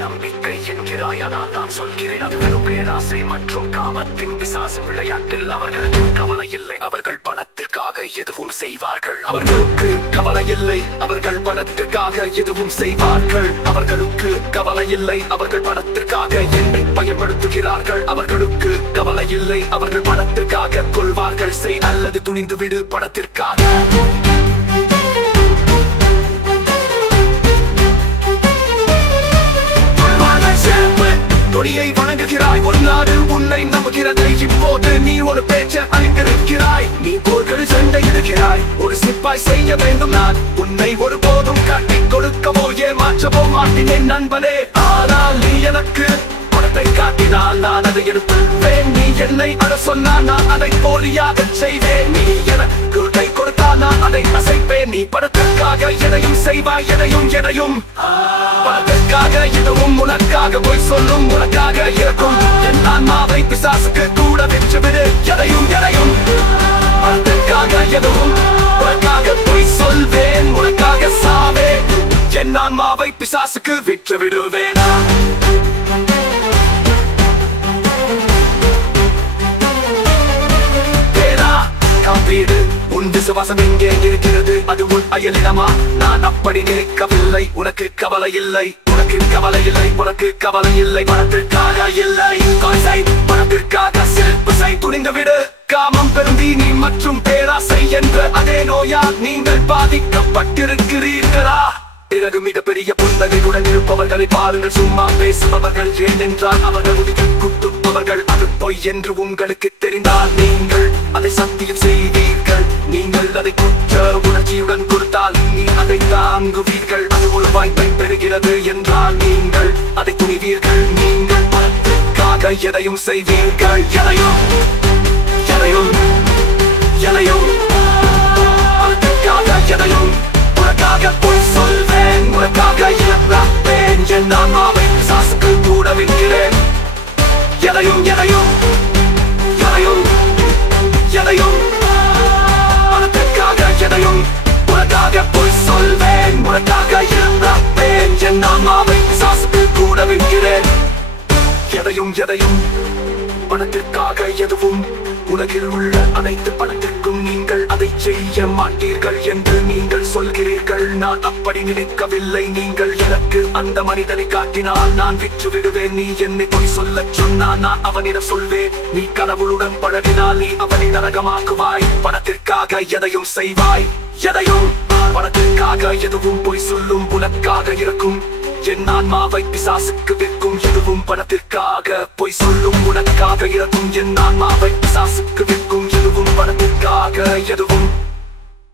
நம்பிக்கை என்கிறாய், ஆனால் நான் சொல்கிறேன் அது வெறும் பேராசை மற்றும் காமத்தின் பிசாசு விளையாட்டில் அவர்களுக்கு கவலை இல்லை. அவர்கள் பணத்திற்காக எதுவும் செய்வார்கள். அவர்களுக்கு கவலை இல்லை, அவர்கள் பணத்திற்காக எதுவும் செய்வார்கள். அவர்களுக்கு கவலை இல்லை, அவர்கள் பணத்திற்காக என்னை பயன்படுத்துகிறார்கள். அவர்களுக்கு கவலை இல்லை, அவர்கள் பணத்திற்காக கொள்வார்கள். செய் அல்லது துணிந்து விடு பணத்திற்காக. கொடியை வணங்குகிறாய், ஒரு நாடு உன்னை நம்புகிறது. இப்போது நீ ஒரு பேச்ச அறிந்திருக்கிறாய். நீ போர்கள் சண்டையிடுகிறாய், ஒரு சிப்பாய் செய்ய வேண்டும். நான் உன்னை ஒருபோதும் காட்டிக் கொடுக்கவோ ஏமாற்றவோ மாட்டினேன் நண்பனே. ஆனால் நீ எனக்கு பணத்தை காட்டினால் நான் அதை எடுத்துவேன். நீ என்னை அட சொன்னால் நான் அதை போலியாக செய்வேன். நீ எனக்கு கை கொடுத்தால் நான் அதை அசைப்பேன். நீ பணத்திற்காக எதையும் செய்வாய், எதையும் பணத்திற்காக எதுவும் உனக்காக போய் சொல்லும், உனக்காக இருக்கும். என் ஆன்மாவை பிசாசுக்கு கூட விற்றுவிடு. எதையும் பணத்திற்காக எதுவும் உனக்காக போய் சொல்வேன், உனக்காக சாவேன். என் ஆன்மாவை பிசாசுக்கு விற்று விடுவேன். காப்பீடு உன் விசுவாசம் எங்கே இருக்கிறது? அது உன் அயலிடமா? நான் அப்படி நினைக்கவில்லை. உனக்கு கவலை இல்லை, உனக்கு கவலை இல்லை, உனக்கு கவலை இல்லை. பணத்திற்காக இல்லை, காசை பணத்திற்காக சிறப்பு செய். துணிந்து விடு. காமம், பெருந்தீனி மற்றும் பேராசை என்ற அதே நோயால் நீங்கள் பாதிக்கப்பட்டிருக்கிறீர்களா? பிறகு மிகப்பெரிய புன்னகையுடன் இருப்பவர்களை பாருங்கள். சும்மா பேசுபவர்கள் ஏனென்றால் அவர்கள் குத்துப்பவர்கள். அது பொய் என்று உங்களுக்கு தெரிந்தால் நீங்கள் அதை சத்தியம் செய்வீர்கள். நீங்கள் அதை குற்ற உணர்ச்சியுடன் கொடுத்தால் நீ அதை தாங்குவீர்கள். அது ஒரு வாய்ப்பை பெறுகிறது என்றால் நீங்கள் அதை துணிவீர்கள். நீங்கள் பணத்திற்காக எதையும் செய்வீர்கள். எதையும் பணத்திற்காக எதையும் உனக்காக போய் சொல்வேன், உனக்காக இழப்பேன். என் ஆன்மாவை பிசாசுக்கு கூட விற்கிறேன். எதையும் பணத்திற்காக எதையும் உனக்காக போய் சொல்வேன், உனக்காக இழப்பேன். என் ஆன்மாவை பிசாசுக்கு கூட விற்கிறேன். எதையும் பணத்திற்காக எதுவும் உலகில் உள்ள அனைத்து பணத்திற்கும் நீங்கள் அதை செய்ய மாட்டீர்கள் என்று நீங்கள் சொல்கிறீர்கள். நான் அப்படி நினைக்கவில்லை. நீங்கள் எனக்கு அந்த மனிதனை காட்டினால் நான் விற்று விடுவேன். நீ என்னை போய் சொல்ல சொன்னால் நான் அவனிடம் சொல்வேன். நீ கடவுளுடன் பழகினால் நீ அவனை நரகமாக்குவாய். பணத்திற்காக எதையும் செய்வாய். பணத்திற்காக எதுவும் போய் சொல்லும், உனக்காக இருக்கும். என் ஆன்மாவை பிசாசுக்கு விற்கும். எதுவும் பணத்திற்காக போய் சொல்லும், உனக்காக இருக்கும். என் ஆன்மாவை பிசாசுக்கு விற்கும். எதுவும் பணத்திற்காக எதுவும்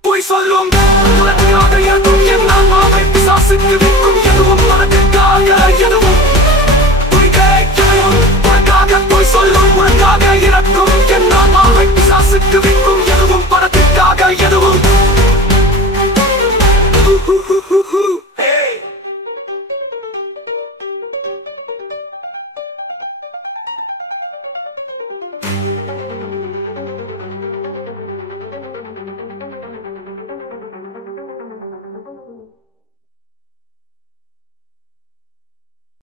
போய் சொல்லும், உனக்காக இருக்கும். என் ஆன்மாவை பிசாசுக்கு விற்கும். எதுவும் பணத்திற்காக எதுவும் உனக்காக போய் சொல்லும்,